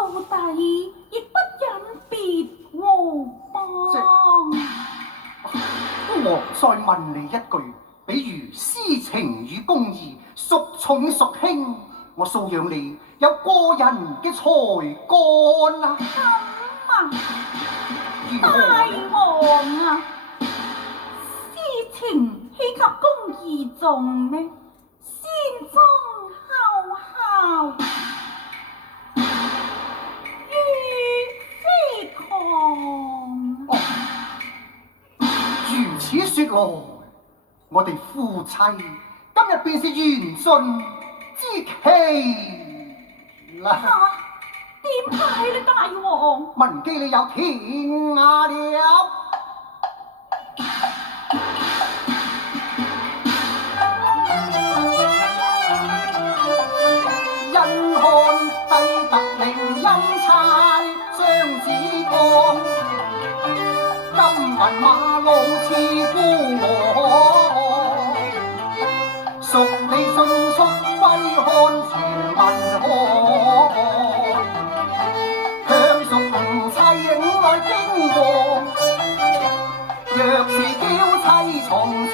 到底亦不忍別和邦。我再問你一句，比如私情與公義，孰重孰輕？我素養你有過人嘅才幹啊！咁啊，大王啊，私情豈及公義重咩？先忠後孝，如非狂。如此說來，我哋夫妻今日便是緣盡之期啦！點解呢，大王？聞記你有天涯了。因看帝特令欽差雙子降，金銀馬路賜孤我，屬你迅速歸漢全民看，強屬妻來經過，若是嬌妻從此